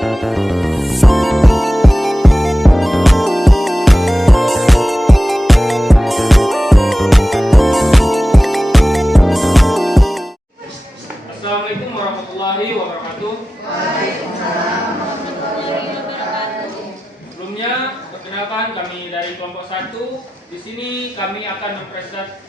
Assalamualaikum warahmatullahi wabarakatuh. Waalaikumsalam warahmatullahi wabarakatuh. Sebelumnya, perkenalkan kami dari kelompok 1. Di sini kami akan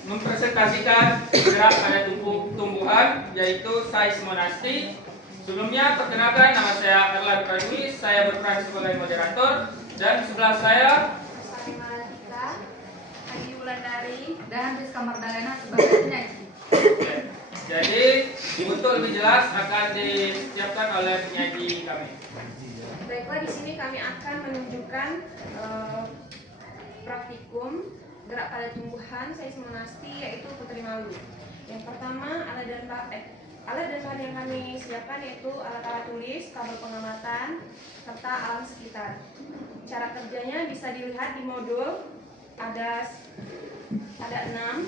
mempresentasikan gerak pada tumbuhan, yaitu seismonasti. Sebelumnya, perkenalkan, nama saya Erlan Pradwi, saya berperan sebagai moderator, dan sebelah saya Malatika, Adi Wulandari, dan Rizka Mardalena sebagai penyanyi. Jadi, untuk lebih jelas akan disiapkan oleh penyaji kami. Baiklah, di sini kami akan menunjukkan praktikum gerak pada tumbuhan seismonasti, yaitu putri malu. Yang pertama, alat dan bahan yang kami siapkan yaitu alat-alat tulis, kabel pengamatan, serta alam sekitar. Cara kerjanya bisa dilihat di modul, ada 6.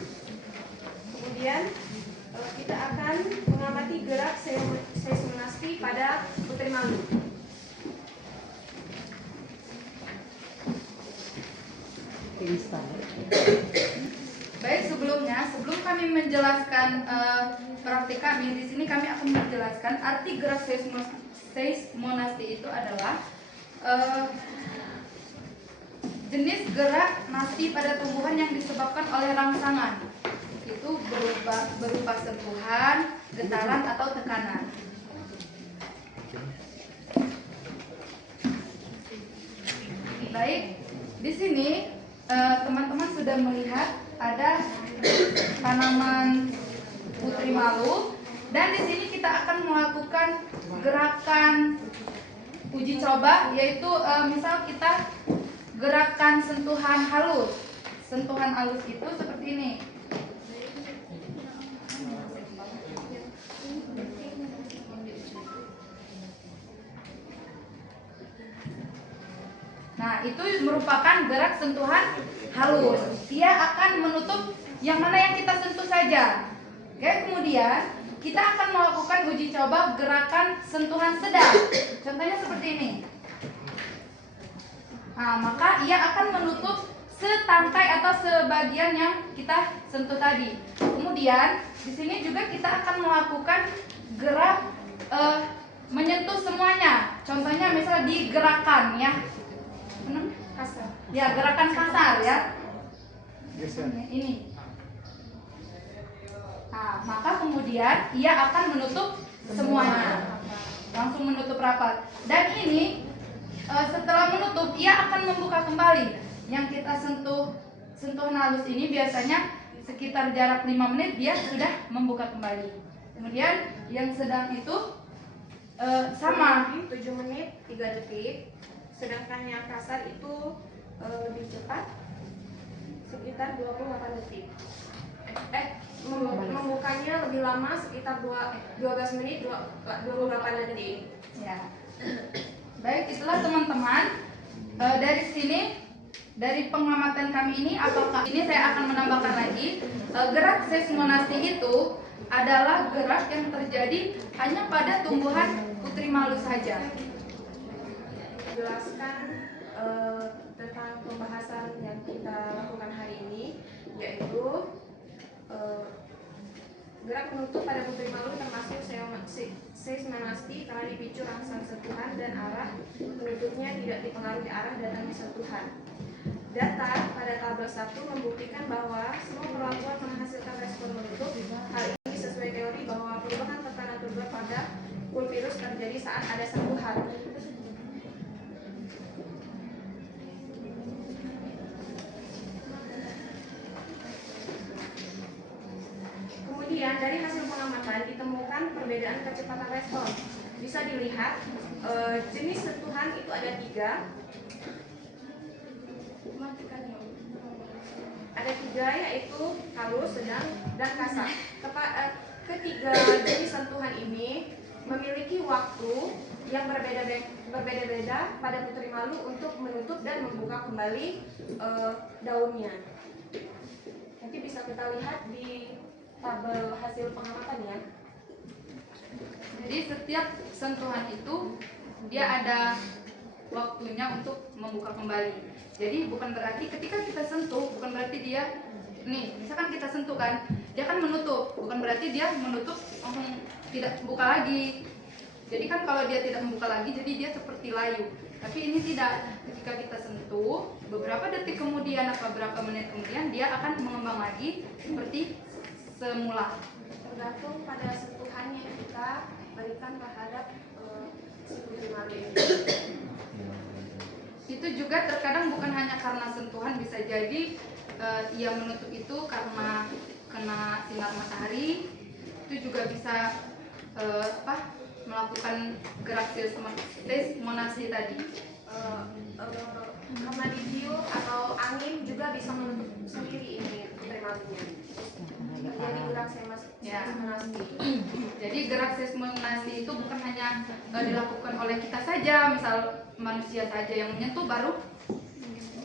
Kemudian kita akan mengamati gerak seismonasti pada putri malu. Baik, sebelum kami menjelaskan praktik kami, di sini kami akan menjelaskan arti gerak seismonasti itu adalah jenis gerak nasti pada tumbuhan yang disebabkan oleh rangsangan. Itu berupa sentuhan, getaran atau tekanan. Baik, di sini teman-teman sudah melihat ada tanaman putri malu, dan di sini kita akan melakukan gerakan uji coba, yaitu misal kita gerakan sentuhan halus. Sentuhan halus itu seperti ini. Nah, itu merupakan gerak sentuhan halus. Dia akan menutup yang mana yang kita sentuh saja. Oke, kemudian kita akan melakukan uji coba gerakan sentuhan sedang. Contohnya seperti ini. Nah, maka ia akan menutup setangkai atau sebagian yang kita sentuh tadi. Kemudian di sini juga kita akan melakukan gerak menyentuh semuanya. Contohnya misal digerakan ya. Kasar. Ya, gerakan kasar ya. Ini. Nah, maka kemudian ia akan menutup semuanya. Langsung menutup rapat. Dan ini setelah menutup, ia akan membuka kembali. Yang kita sentuhan halus ini biasanya sekitar jarak 5 menit dia sudah membuka kembali. Kemudian yang sedang itu sama 7 menit 3 detik. Sedangkan yang kasar itu lebih cepat, sekitar 28 detik. Membukanya lebih lama, sekitar 12 menit 28 detik. ya. Baik, itulah teman-teman. Dari sini, dari pengamatan kami ini, apakah ini saya akan menambahkan lagi, gerak seismonasti itu adalah gerak yang terjadi hanya pada tumbuhan putri malu saja. Jelaskan tentang pembahasan yang kita lakukan hari ini, yaitu gerak penutup pada putri malu termasuk seismonasti karena dipicu rangsang sentuhan dan arah penutupnya tidak dipengaruhi arah datang di sentuhan. Data pada tabel 1 membuktikan bahwa semua perlakuan menghasilkan respon menutup. Hal ini sesuai teori bahwa perubahan tekanan turbo pada pulvirus terjadi saat ada sentuhan. Kemudian dari hasil pengamatan ditemukan perbedaan kecepatan respon. Bisa dilihat jenis sentuhan itu ada 3. Ada 3, yaitu halus, sedang, dan kasar. Ketiga jenis sentuhan ini memiliki waktu yang berbeda-beda pada putri malu untuk menutup dan membuka kembali daunnya. Nanti bisa kita lihat di tabel hasil pengamatan ya. Jadi setiap sentuhan itu dia ada waktunya untuk membuka kembali. Jadi bukan berarti ketika kita sentuh, bukan berarti dia nih, misalkan kita sentuh kan, dia kan menutup, bukan berarti dia menutup langsung tidak buka lagi. Jadi kan kalau dia tidak membuka lagi, jadi dia seperti layu. Tapi ini tidak, ketika kita sentuh, beberapa detik kemudian atau beberapa menit kemudian dia akan mengembang lagi seperti semula. Tergantung pada sentuhan yang kita berikan terhadap si putri malu ini. Itu juga terkadang bukan hanya karena sentuhan, bisa jadi ia menutup itu karena kena sinar matahari. Itu juga bisa melakukan gerak seismonasi tadi. Karena didiu atau angin juga bisa menutup sendiri ini putri malunya. Terjadi gerak seismonasi. Jadi gerak seismonasi itu bukan hanya dilakukan oleh kita saja, misal manusia saja yang menyentuh baru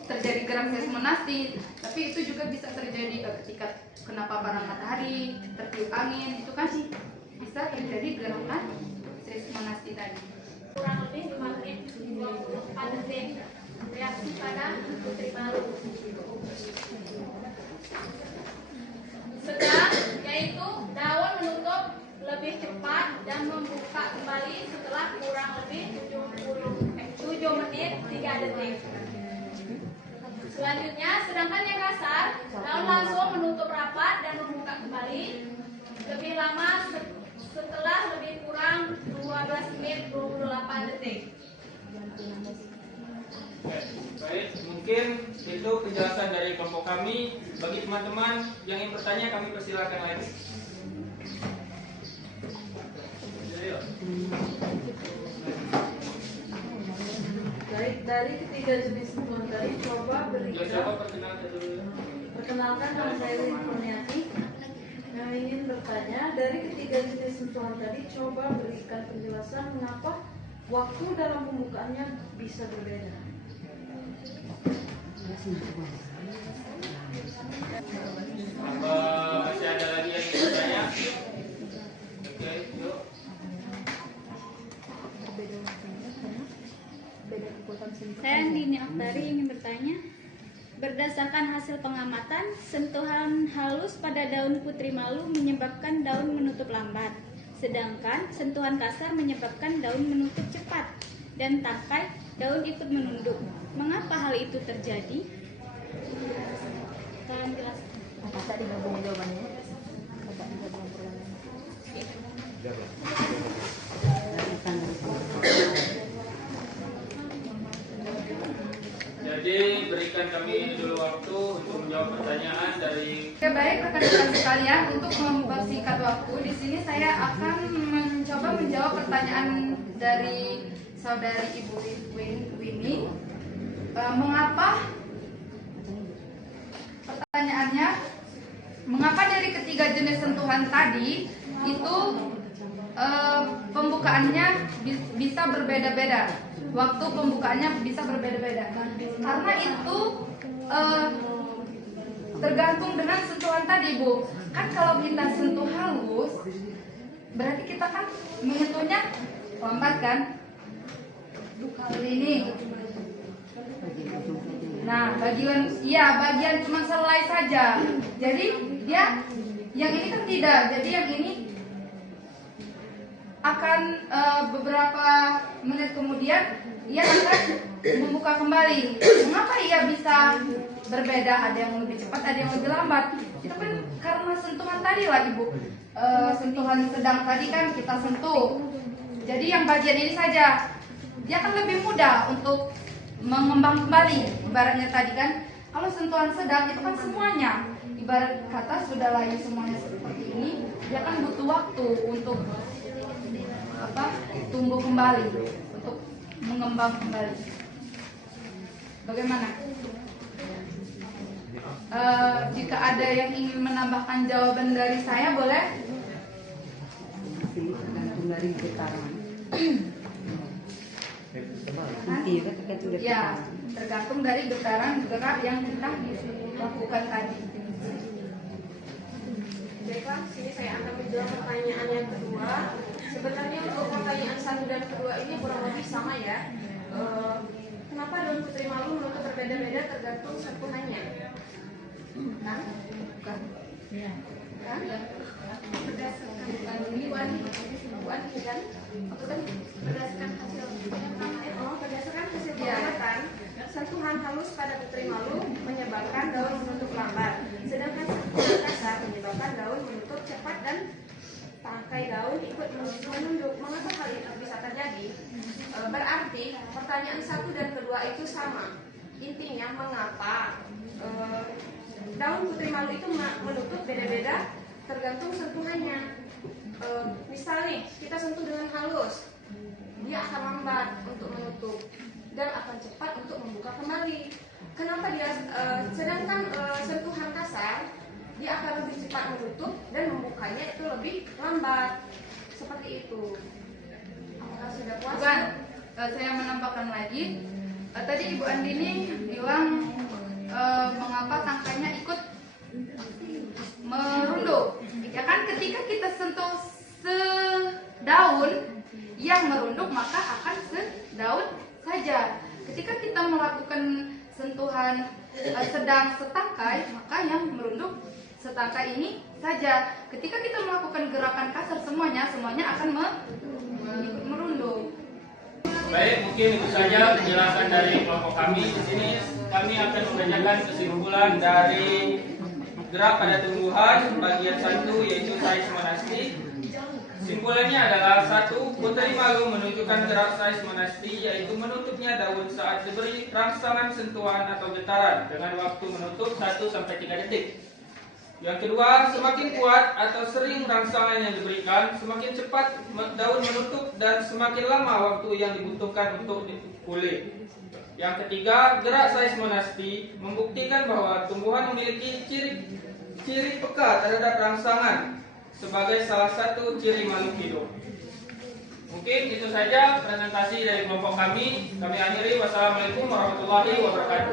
terjadi gerak seismonasi, tapi itu juga bisa terjadi ketika kena paparan matahari, tertiup angin, itu kan bisa terjadi gerakan seismonasi tadi. Kurang lebih 5 menit 24 detik reaksi pada putri malu. Sedang, yaitu daun menutup lebih cepat dan membuka kembali setelah kurang lebih 7 menit 3 detik. Selanjutnya, sedangkan yang kasar, daun langsung menutup rapat dan membuka kembali lebih lama setelah lebih kurang 12 menit 28 detik. Baik, mungkin itu penjelasan dari kelompok kami. Bagi teman-teman yang ingin bertanya, kami persilakan lagi. Dari ketiga jenis sentuhan tadi, coba berikan. Perkenalkan, nama saya Lin Kurniati. Yang ingin bertanya, dari ketiga jenis sentuhan tadi, coba berikan penjelasan mengapa waktu dalam pembukaannya bisa berbeda. Apa masih ada lagi yang ingin bertanya? Oke, yuk. Saya Andini Aktari ingin bertanya. Berdasarkan hasil pengamatan, sentuhan halus pada daun putri malu menyebabkan daun menutup lambat, sedangkan sentuhan kasar menyebabkan daun menutup cepat, dan tangkai daun ikut menunduk. Mengapa hal itu terjadi? Tolong jelaskan. Kakak digabung jawabannya. Kakak digabung pertanyaannya. Jadi berikan kami dulu waktu untuk menjawab pertanyaan dari. Oke, baik rekan-rekan sekalian, untuk mempersingkat waktu di sini saya akan mencoba menjawab pertanyaan dari saudari Ibu Winnie. Mengapa? Pertanyaannya, mengapa dari ketiga jenis sentuhan tadi itu pembukaannya bisa berbeda-beda? Waktu pembukaannya bisa berbeda-beda. Karena itu tergantung dengan sentuhan tadi, Bu. Kan kalau kita sentuh halus, berarti kita kan menyentuhnya lambat kan? Kali ini. Nah, bagian cuma selai saja. Jadi dia yang ini kan tidak. Jadi yang ini akan beberapa menit kemudian ia akan membuka kembali. Mengapa ia bisa berbeda? Ada yang lebih cepat, ada yang lebih lambat. Itu kan karena sentuhan tadi lah, Ibu. Sentuhan sedang tadi kan kita sentuh. Jadi yang bagian ini saja, dia akan lebih mudah untuk mengembang kembali. Ibaratnya tadi kan, kalau sentuhan sedang itu kan semuanya. Ibarat kata sudah layu semuanya seperti ini, dia kan butuh waktu untuk tumbuh kembali, untuk mengembang kembali. Bagaimana? Jika ada yang ingin menambahkan jawaban dari saya, boleh? Tergantung dari getaran. Ya, tergantung dari getaran gerak yang kita lakukan tadi. Baiklah, sini saya akan menjawab pertanyaan yang kedua. Sebenarnya untuk pertanyaan 1 dan kedua ini kurang lebih sama ya. Kenapa daun putri malu menutup berbeda-beda tergantung sentuhannya? Kan? Bukan. Kan? Berdasarkan buan kan? Berdasarkan hasil berdasarkan hasil pengamatan, sentuhan halus pada putri malu menyebabkan daun menutup lambat, sedangkan sentuhan kasar menyebabkan daun menutup cepat dan tangkai daun ikut menunduk. Mengapa hal itu bisa terjadi? Berarti pertanyaan 1 dan kedua itu sama. Intinya mengapa daun putri malu itu menutup beda-beda tergantung sentuhannya. Misal nih, kita sentuh dengan halus, dia akan lambat untuk menutup dan akan cepat untuk membuka kembali. Kenapa dia? Sedangkan sentuhan kasar, dia akan lebih cepat menutup dan membukanya itu lebih lambat. Seperti itu. Apakah sudah puas? Bukan, saya menambahkan lagi. Tadi Ibu Andini bilang mengapa tangkainya ikut merunduk. Ya kan, ketika kita sentuh sedaun yang merunduk maka akan sedaun saja. Ketika kita melakukan sentuhan sedang setangkai maka yang merunduk setangkai ini saja. Ketika kita melakukan gerakan kasar semuanya akan ikut merunduk. Baik, mungkin itu saja penjelasan dari kelompok kami. Di sini kami akan membacakan kesimpulan dari gerak pada tumbuhan bagian 1 yaitu size monastik. Simpulannya adalah 1. Putri malu menunjukkan gerak size monastik yaitu menutupnya daun saat diberi rangsangan sentuhan atau getaran dengan waktu menutup 1-3 detik. Yang kedua, semakin kuat atau sering rangsangan yang diberikan, semakin cepat daun menutup dan semakin lama waktu yang dibutuhkan untuk dipulih. Yang ketiga, gerak size monastik membuktikan bahwa tumbuhan memiliki ciri peka terhadap rangsangan sebagai salah satu ciri makhluk hidup. Mungkin itu saja presentasi dari kelompok kami. Kami akhiri. Wassalamualaikum warahmatullahi wabarakatuh.